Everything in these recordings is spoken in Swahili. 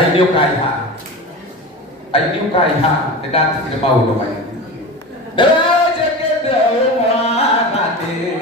ai điêu cài hạ anh điêu cài hạ để đang thì màu của mày đỡ cho cái đầu hoa ngàn tiền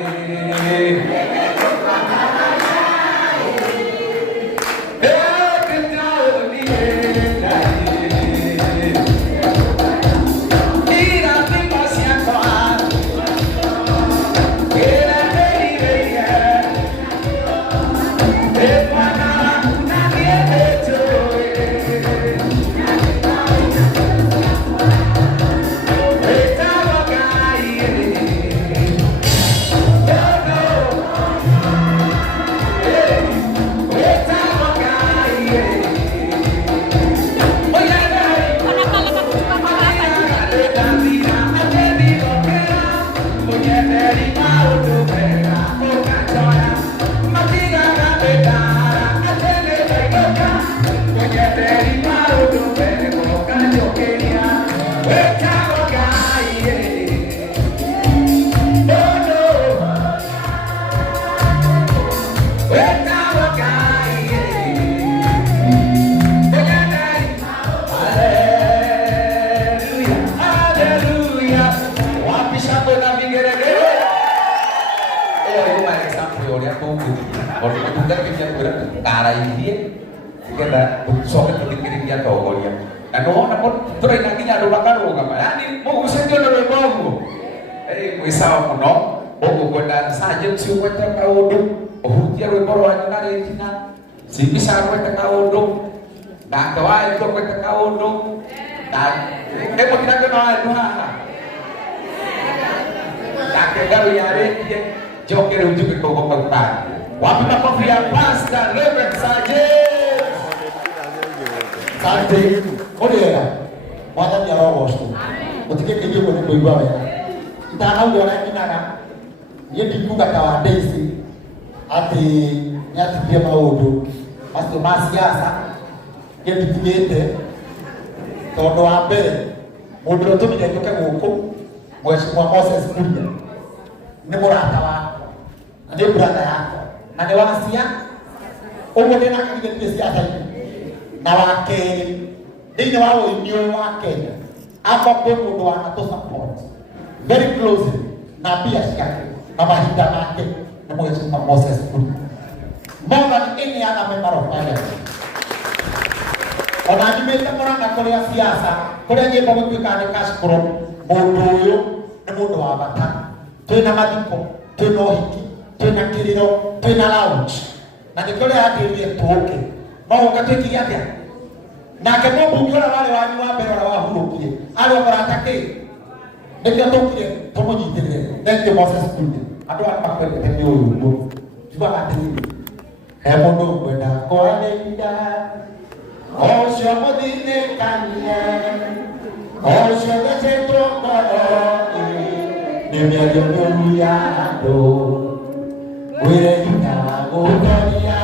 si bisa kwenta kaudong na kawai ko kwenta kaudong na mo kinagano duha garu yare joke rujuk ko ko pagpan wapi na pafia pasta Reverend Sajen Sante odiera mata dia rogosto otike keje ko ko ibawa ya ita au dora kinara ye dikuga tawa daisy ati nyati pia maudu Pastor Masiasa yang dipilih todo wa mbere mundu to mide ko guku Mheshimiwa Moses Kuria ni murata wako na ni brother yako na ni wasia ugo tena kile siasa hii na wake ndio wao ndio wa Kenya hapa kwa mundu anato support very closely na pia shikake na mahinda yake na Mheshimiwa Moses Kuria more than any other member of parliament. Ona nimeta moranga korea siasa, korea nyemba gwikane Kashpro, mundu uyu ni mundu wa bata. Twina mathiko, twina uhiki, twina kiriro, twina lounge. Na ni korea athirie tuke. No ukatwikiria atia. Nake mundu ura wale wanyu wa mbere wa hurukie. Ari okorata ki. Nikio tukire tumunyitire. Thank you Moses Kuria. Andu akwete ni uyu. Tuba atiri. Mundu kwenda kwareida osho modine kanye osho gacheto koro ni myajo yado wire ina gotoria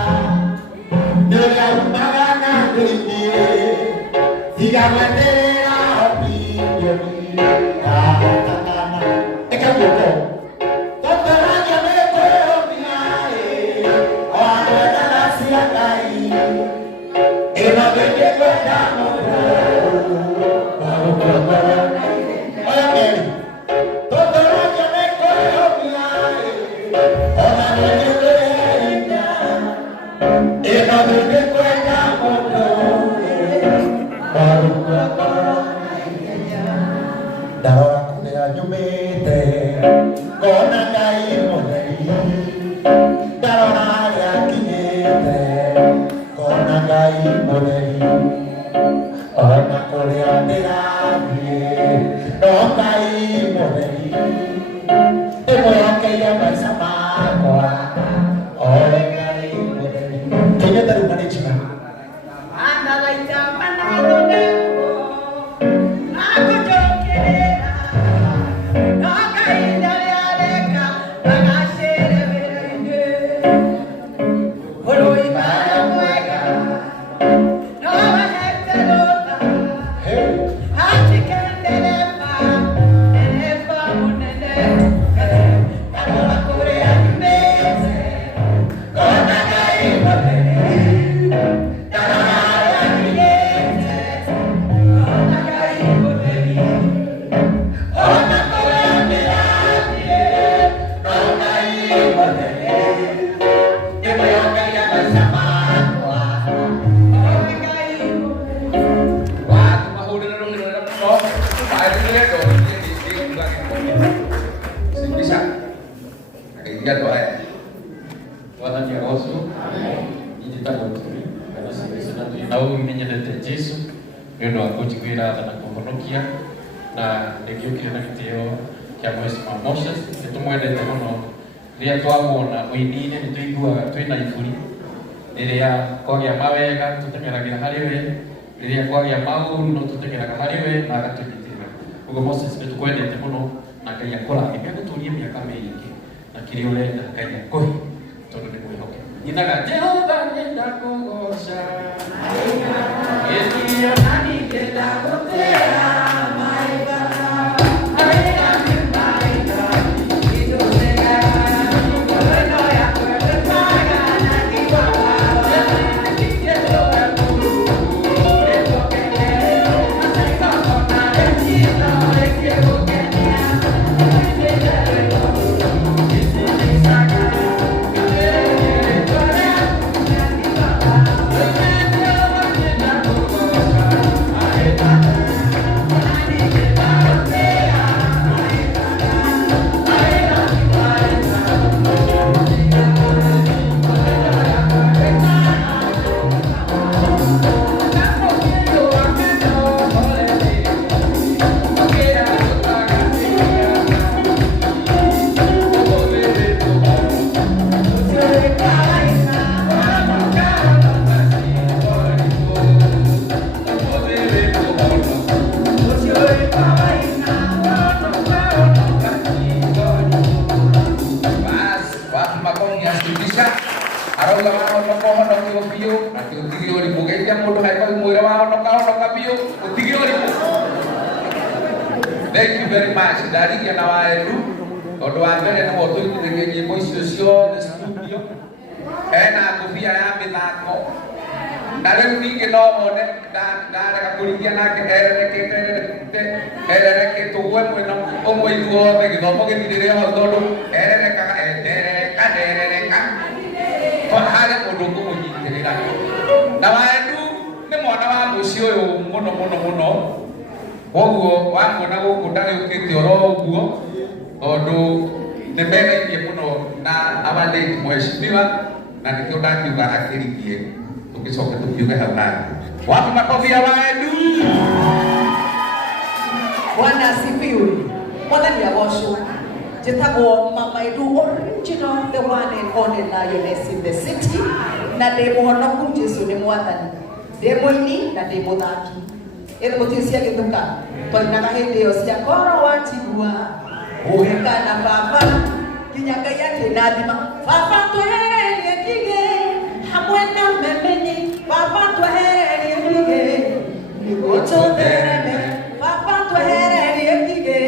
ndoya magana ndie sigamandera opinio tatana ekaboko na ũũ imenyerete Jesu nĩ ũndũ wa kũnjiguĩra tha na kũhonokia na nĩgĩũkire na gĩtĩo kĩa Mheshimiwa Moses. Nĩtũmwendete mũno, rĩrĩa twamuona ũini-inĩ nĩtũiguaga twĩna iburi, rĩrĩa kwagĩa mawega tũteng'eragĩra harĩ we, rĩrĩa kwagĩa maũru no tũteng'eraga harĩ we na agatũnyitĩrĩra. Ũguo Moses nĩtũkwendete mũno na Ngai akũrathime agũtũrie mĩaka mĩingĩ na kĩrĩa ũrenda Ngai akũhe tondũ nĩ mwĩhoke. Nyinaga Jehova nĩndakũgoca Yesu nani ndĩndagũtĩra Thank you very much. Ndarigia na waendu tondu wa mbere no tuithiririe nyimbo icio ciothe studio ena ngũbia ya mĩthako na rĩu ningĩ no wone ndarega kũrigia nake erereke tũgwe mwena ũmwe ithuothe gĩthomo gĩthirĩre ho tondũ ererekaga nderereka harĩ mũndũ ngũmũnyitĩrĩra na waendu nĩ mwana wa mũciĩ ũyũ mũno mũno mũno. Koguo wamuona gũkũ ndarĩ ũkĩte oro ũguo tondũ nĩmenainie mũno na our late mheshimiwa na nĩkĩo ndakiuga akĩrigie tũgĩcoke tũkiuge hau nake. Wapi makofi ya waendu? Bwana asifiwe. Mwathani agocwo. Njĩtagwo Mama Edu original, the one and only lioness in the city, na ndĩ mũhonoku Jesu nĩ mwathani. Ndĩ mũini na ndĩ mũthaki. Ĩrĩ mũtĩcia gĩthuka twainaga hĩndĩ ĩyo cia koro watigua ũgĩka na baba nginya Ngai akĩnathima. Baba twehererie ngigĩ hamwe na memenyi, baba twehererie ngigĩ nĩguo tũthereme, baba twehererie ngigĩ.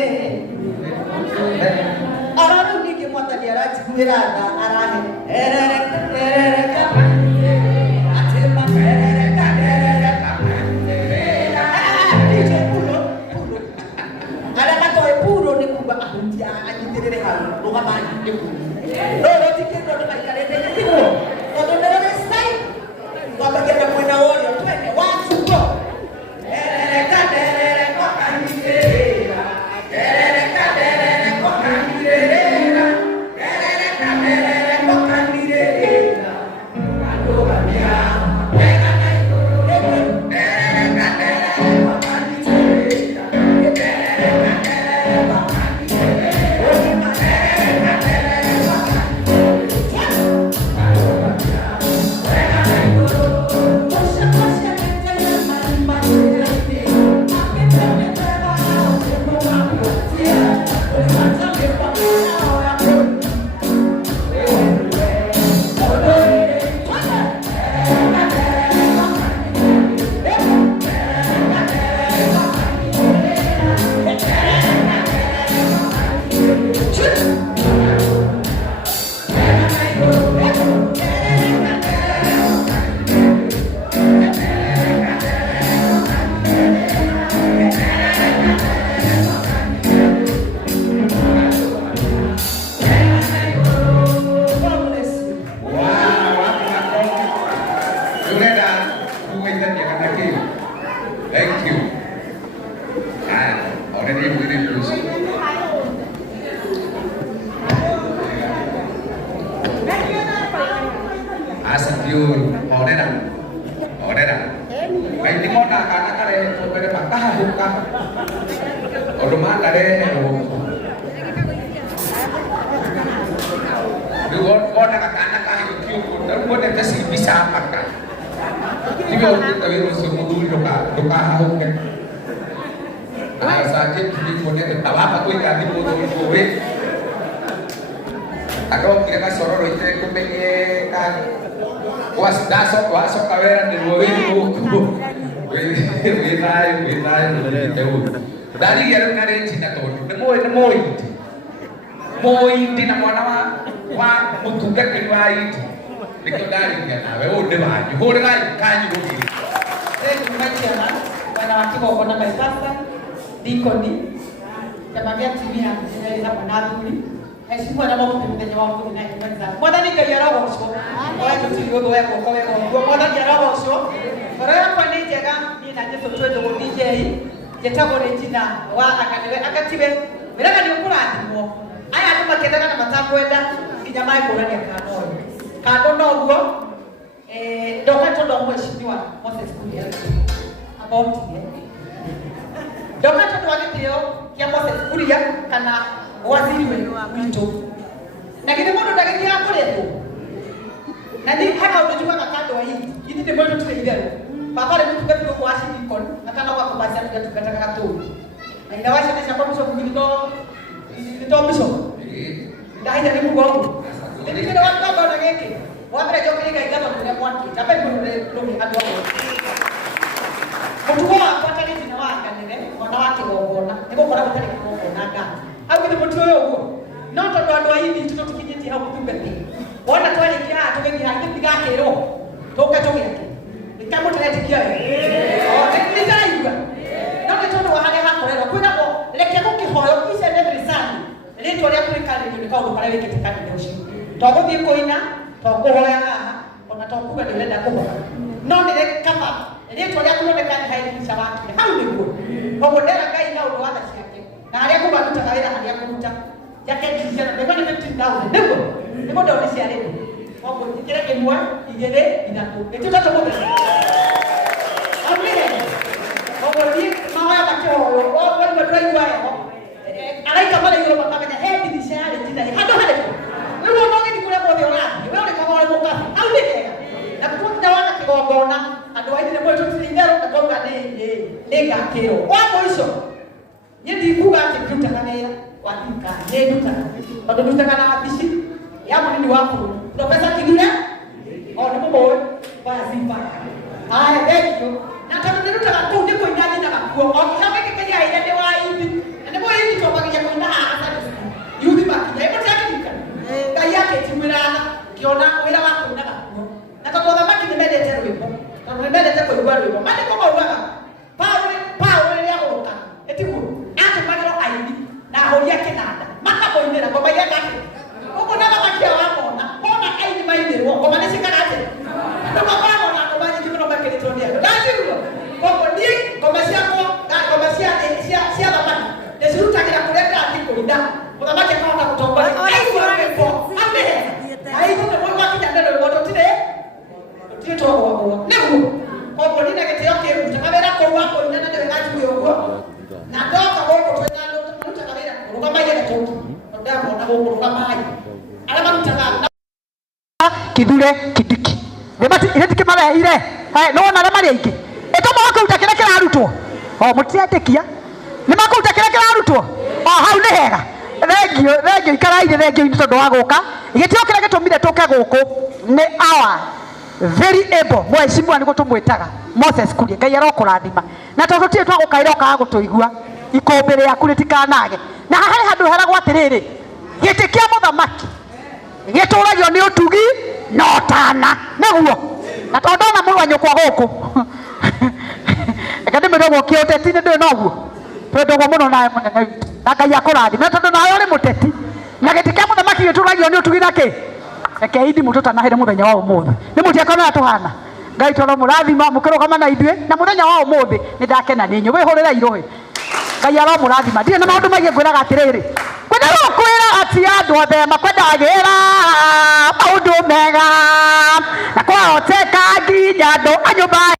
Oro rĩu ningĩ mwathani aranjiguĩra tha arahe erereka Asap yun. O, na. Maiti mona kana kare mbere makahuka ondo makare Dua orang anak-anak kayu dan ada si bisa makan. Jika kita virus semua doka haukan. Saja di punya tetap apa tu ikan di pulau kowe. Ako kita soror itu kumenye kan. Was dasok kaweran di luar itu. Winai tahu. Dari yang ada Cina tu, nemoi. Moi di nama wa mutuga kiwai diko dari kana we ode banyu hore rai kanyu gogi Tumechiana wanawake wa kona maipasta dikoni tamamia timia za manaduri heshima na mambo mtenye wangu na kwanza mwana ni kayara washo kwa hiyo tulio weko kwa mwana kayara washo kwa kwa ni jega ni na jeso twedo ko DJ jetabo ni jina wa akatibe miraka ni ukurati mo aya atu makendana na matakwenda kijamai kurani akanoyo kando noguo ndoka tondo mheshimiwa Moses Kuria about ndoka tondo wakitio kia Moses Kuria kana waziri witu na kile mondo ndagithi akuretwo na ni haka unajua kando hii hizi ndio mondo tunaigero papa leo tukapio kwa Washington nataka kwa kubasa tukataka tu na inawasha ni sababu sio kuliko Tomiso. Dah jadi buku. Jadi kita waktu apa nak ke? Waktu ada joki ni kita tak boleh buat. Sampai belum ada. Kedua, apa tadi jenawat kan ni? Mana waktu guna? Ibu orang tadi guna kan? Aku kita betul aku. Nonton dua ini itu tu kita tiada waktu berhenti. Orang tu ada kia, tu kita hanya tiga kilo. Toka joki lagi. Kamu tu ada kia. Oh, ini saya juga. Nonton tu dua hari hak orang. Kau nak lekya ko kihoyo isa every Sunday le to ya kurikali ni kwa ukara weke tekani leo shi to ko bi ko ina to ko hoya ona to ku ba le da ko no ne kapa le to ya ku ne kan hai ni sabaki ha ni ko ko dera kai na ndo hata shike na ale ko ba tutakaira hali yako muta yake kijana ne bani 15000 nebo ndo ni siare ko ko kile kemwa igere inako eto to mo amire ko ni mawa ba ko o ba drai wa alaika pale yule bakabanya hebi ni shahada tina hado hade wewe unaona ni kule kwa biona wewe kama wale moka au nini na kutoka wana kigongona ando waidi ne mwetu tilingero katonga lega kero wako hizo yedi kuga tikita kanea watika neduka bado tutaka na wapishi yapo nini wako profesa kidule au ni bobo basi mbaya haya ndio na kama ndio tu ndiko ndani na kwa okisha kenya ile wa hivi ndipo hivi kwa kija kwenda hasa yubi baki hapo takika kaya timurana kiona wila wako na kwa baki ni mbele tena wipo na mbele tena kwa wipo mali kwa uwaka Paulo yako uka eti ku ate magero aidi na holi yake nada maka kwa indera kwa baya yake uko na baki wako na bona aidi maide kwa maana sikarate ndio baba na kwa baya kitu na baki nitonia lazima kwa ndio kwa masia kwa masia sia baba Desiruta kila kuleta atikulinda. Mwanamke kama kutomba. Aibu hapo. Ande. Aibu ndio mwana kijana ndio watu tile. Tile to wao. Nebu. Kwa polina kete yake mtakabera kwa wako ndio ndio ngati huyo. Na toka huko twenalo mtakabera. Kama yeye atoki. Ndio mwana huko kama hayo. Alama mtakabera. Kidule kidiki. Ndebati ile tikimara ile. Hai no na alama ile. Eto mwako utakira kila arutwo. Mutiatekia. Nimakuta kile arutwo hau ni hega thengio ikaraire thengio ni tondu wa guka igitio kile gitumire tuke guku ni our very able mheshimiwa niguo tumwitaga Moses Kuria Ngai arokurathima na tondu tie twa gukaira ukaga gutuigua ikombere yaku ritikanage na hari handu heragwo atiriri giti kia muthamaki gituragio ni utugi no tana niguo na tondu na murwa nyukwa guku ekade mirogo kioteti ni ndio noguo Ndogo muno naye munene na Ngai akurathime tondu nawe uri muteti na gitikia muthamaki gituragio ni utugi nake eke idi mututa na hire muthenya wa umuthi ni mutiakona tuhana Ngai toro murathima mukirugama na ithwe na muthenya wa umuthi ni ndakena ninyu wihurira irohi Ngai aro murathima ndire na maundu maige ngwiraga atiriri kwenda kwira ati andu othe makwendagira maundu mega na kwahoteka nginya andu anyumba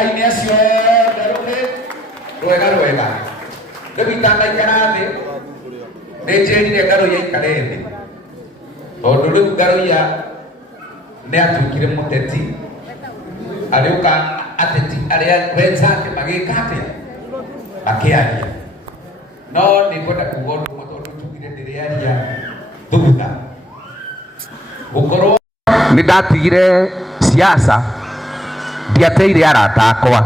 aini acio rwega rĩu itanaikara thĩ nĩnjĩrire Ngarũiya aikare thĩ tondũ rĩu Ngarũiya nĩatuĩkire mũteti arĩũka ateti arĩa wenzake magĩka atĩa makĩaria no nĩngwenda kuuga ũndũ ũmwe tondũ tugire ndĩrĩaria thutha gũkorwo nĩndatigire siasa ndiateire arata akwa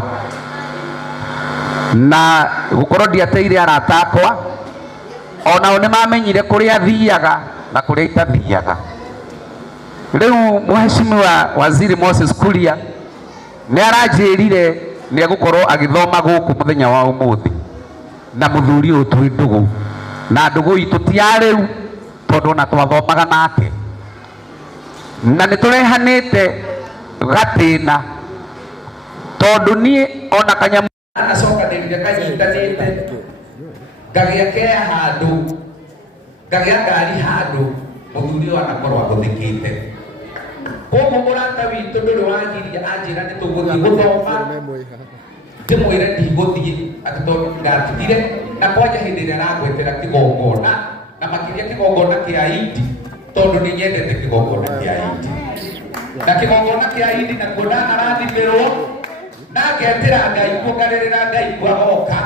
na gũkorwo ndiateire arata akwa onao nĩmamenyire kũrĩa thiaga na kũrĩa itathiaga. Rĩu Mheshimiwa Waziri Moses Kuria nĩaranjĩrire nĩegũkorwo agĩthoma gũkũ mũthenya wa ũmũthĩ na mũthuri ũyũ twĩ ndũgũ na ndũgũ itũ ti ya rĩu tondũ ona twathomaga nake na nĩtũrehanĩte gatĩna tondũ niĩ ona kanyamũ anacokanĩrire kanyitanĩte ngagĩa kea handũ ngagĩa ngari handũ mũthuri ũyũ anakorwo agũthĩkĩte. Koguo mũrata witũ ndũrĩ wanjirie anjĩra nĩtũgũthiĩ gũthoma ndĩmwĩre ndigũthiĩ atĩ tondũ ndatigire na kwanja hĩndĩ ĩrĩa arangwetera kĩgongona na makĩria kĩgongona kĩa Idi tondũ nĩnyendete kĩgongona kĩa Idi na kĩgongona kĩa Idi nakuo ndanarathimĩrwo na ngetĩra Ngai kuongarĩrĩra Ngai kwagoka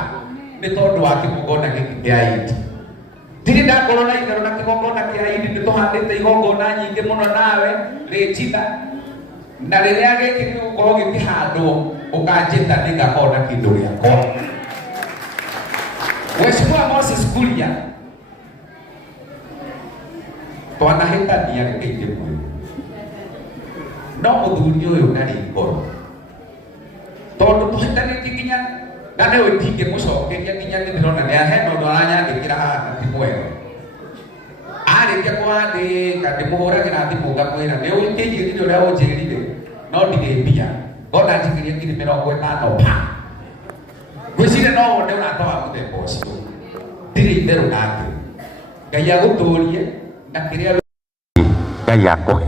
nĩ tondũ wa kĩgongona gĩkĩ kĩa Idi. Ndirĩ ndakorwo na itherũ na kĩgongona kĩa Idi nĩtũhandĩte igongona nyingĩ mũno nawe Regina na rĩrĩa gĩkĩ gĩgũkorwo gĩkĩhandwo ũkanjĩta nĩngakona kĩndũ gĩakwa. Mheshimiwa Moses Kuria twanahĩtania rĩngĩ mwĩ no mũthuri ũyũ ndarĩ ngoro tondũ tũhĩtanĩtie nginya na nĩwe ndingĩmũcokeria nginya nĩndĩrona hena ũndũ aranyandĩkĩra haha ti mwega. Arĩkia kũhandĩka ndĩmũhũragĩra thimũ ngamwĩra nĩũkĩnjĩrire ũrĩa ũnjĩrire no ndirĩ mbia ngona njigĩrie ngiri 50 pa ngwĩciria no wone ũrata wa mũthemba ũcio ndirĩ itherũ nake Ngai agũtũrie na kĩrĩa Ngai akũhe.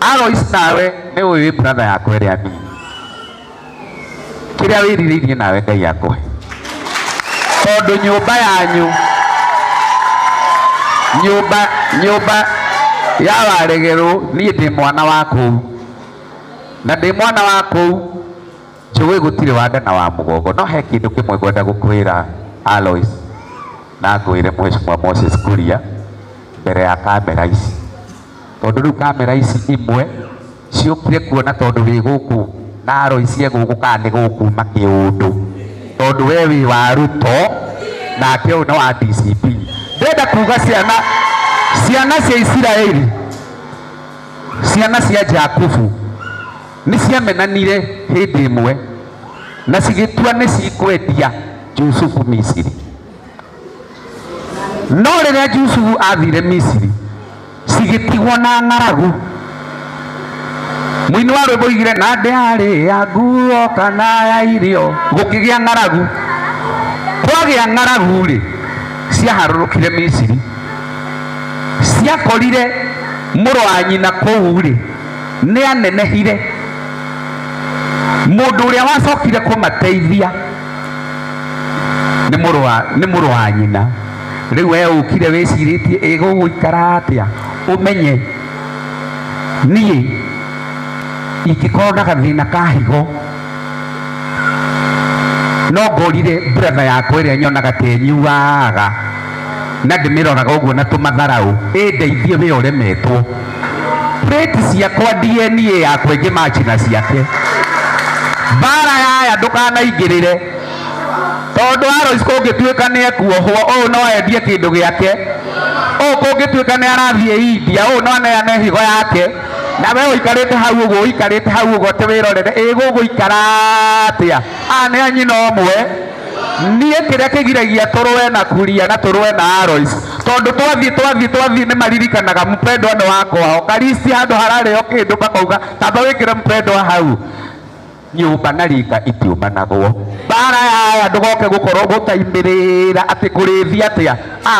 Alois nawe nĩwe wĩ brother yakwa ĩrĩa nini kĩrĩa wĩrirĩirie nawe Ngai akũhe tondũ nyũmba yanyu nyũmba ya Waregerũ niĩ ndĩ mwana wa kũu na ndĩ mwana wa kũu njũĩ gũtirĩ wanda na wa mũgongo no he kĩndũ kĩmwe ngwenda gũkwĩra Alois na ngwĩre Mheshimiwa Moses Kuria mbere ya kamera ici tondũ rĩu kamera ici imwe ciũkire kuona tondũ wĩ gũkũ na Alois gũkũ kana nĩ gũkuma kĩũndũ tondũ we wĩ wa Ruto nake ũyũ nĩ wa DCP. Ndenda kuga ciana cia Isiraeli ciana cia Jakubu nĩ ciamenanire hĩndĩ ĩmwe na cigĩtua nĩ cikwendia Jusufu Misiri no rĩrĩa Jusufu athire Misiri cigĩtigwo na ng'aragu. Mũini wa rwĩmbo oigire na ndĩarĩa nguo kana ya irio gũkĩgĩa ng'aragu. Kwagĩa ng'aragu rĩ ciaharũrũkire Misiri ciakorire mũrũ wa nyina kũu rĩ nĩ anenehire mũndũ ũrĩa wacokire kũmateithia nĩ mũrũ wa nyina. Rĩu we ũkire wĩcirĩtie ĩgũgũikara atĩa ũmenye niĩ ingĩkorwo na gathĩna ka higo no ngorire brother yakwa ĩrĩa nyonaga ta ĩnyuaga na ndĩmĩroraga ũguo na tũmatharaũ ĩndeithie we ũremetwo plate ciakwa DNA yakwa ĩngĩmachi na ciake. Mbara yaya ndũkanaingĩrĩre tondũ Alois kũngĩtuĩka nĩ ekuohwo ũũ no endie kĩndũ gĩake ũũ kũngĩtuĩka nĩ arathiĩ India ũũ no aneane higo yake na we ũikarĩte hau ũguo te wĩrorere ĩgũgũikara atĩa. Nĩ anyina ũmwe niĩ kĩrĩa kĩgiragia tũrũe na Kuria na tũrũe na Alois tondũ twathiĩ nĩ maririkanaga mpendwa nĩ wakwao karisti handũ hararĩo kĩndũ makauga tamba wĩkĩre mpendwa hau nyũmba na rika itiumanagwo. Mbara yaya ndũgoke gũkorwo gũtaimĩrĩra atĩ kũrĩithia atĩa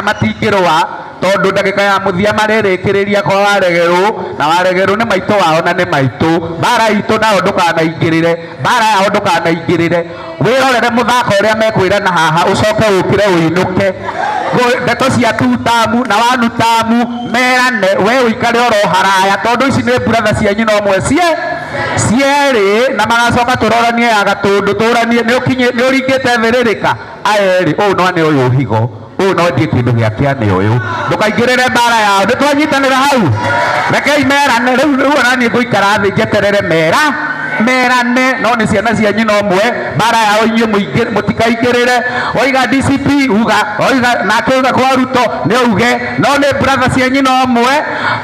matingĩrũa tondu ndagika ya muthia marerikiriria kwa Waregeru, na Waregeru ni maito wao na ni maito bara itu nao ndukanaingirire bara yao ndukanaingirire wirorere muthako uria mekwira na haha ucoke ukire uinuke ndeto cia tutamu na wanutamu merane we uikare oro haraya tondu ici ni brother cia nyina omwe cieri na magacoka turoranie ya gatundu turanie ni uringite thiririka aeri u no ni uyu higo u no ndie kindu giake ni uyu ndukaingirire bara yao nditwanyitanira hau rekei merane riu onani nguikara thi njeterere merane no ni ciana cia nyina omwe bara yao inyuĩ mũtikaingĩrĩre oiga DCP oiga nake uga kwa Ruto ni uge no ni brother cia nyina omwe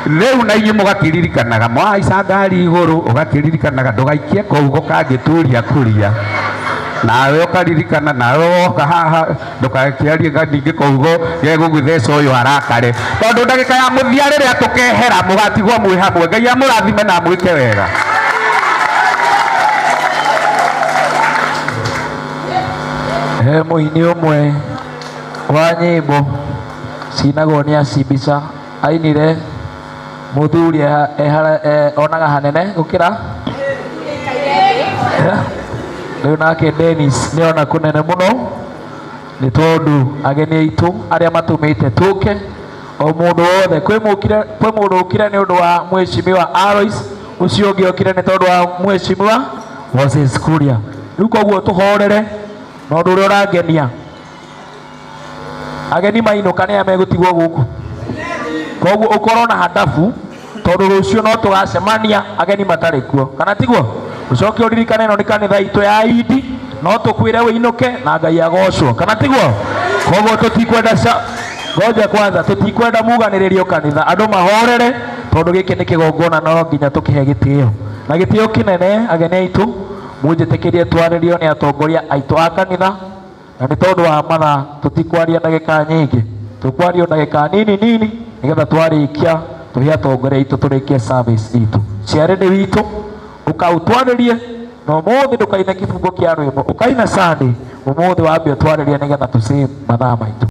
riu na inyuĩ mũgakiririkanaga mwaica ngari igũrũ ũgakiririkanaga ndũgaikie kũu gũkangĩturia kuria nawe ukaririkana nawe woka haha ndukakiarie ningĩ kũu gegũgũtheca ũyũ arakare tondu ndagĩka ya mũthia rĩrĩa tũkehera mũgatigwo mwĩ hamwe Ngai amũrathime na mwĩke wega. He muini umwe wa nyimbo cinagwo ni Acibisa ainire muthuri onaga hanene gukira riu nake Dennis ni ona kunene muno ni tondu ageni aitu aria matumite tuke o mundu wothe kwi mundu ukire ni undu wa Mheshimiwa Alois ucio ungi ukire ni tondu wa Mheshimiwa Moses Kuria riu koguo tuhorere no ndu uria urangenia ageni mainuka ni amegutigwo guku koguo ukorwo na hadafu tondu rucio no tugacemania ageni matari kuo kana tiguo ucoke uririkane no ni kanitha itu ya Idi no tukwire winuke na Ngai agocwo kana tiguo koguo tutikwenda ngoja kwanza tutikwenda muganiririo kanitha andu mahorere tondu giki ni kigongona no nginya tukihe gitio na gitio kinene ageni aitu munjitikirie twaririo ni atongoria aitu a kanitha na ni tondu wa mathaa tutikwaria ndagika nyingi tukwaria ndagika nini nigetha twarikia tuhe atongoria aitu turikie service itu ciari ni witu ukautwaririe no muthi ndukaine kibungo kia rwimbo ukaina Sunday umuthi wambia twaririe nigetha tusi mathaa maitu.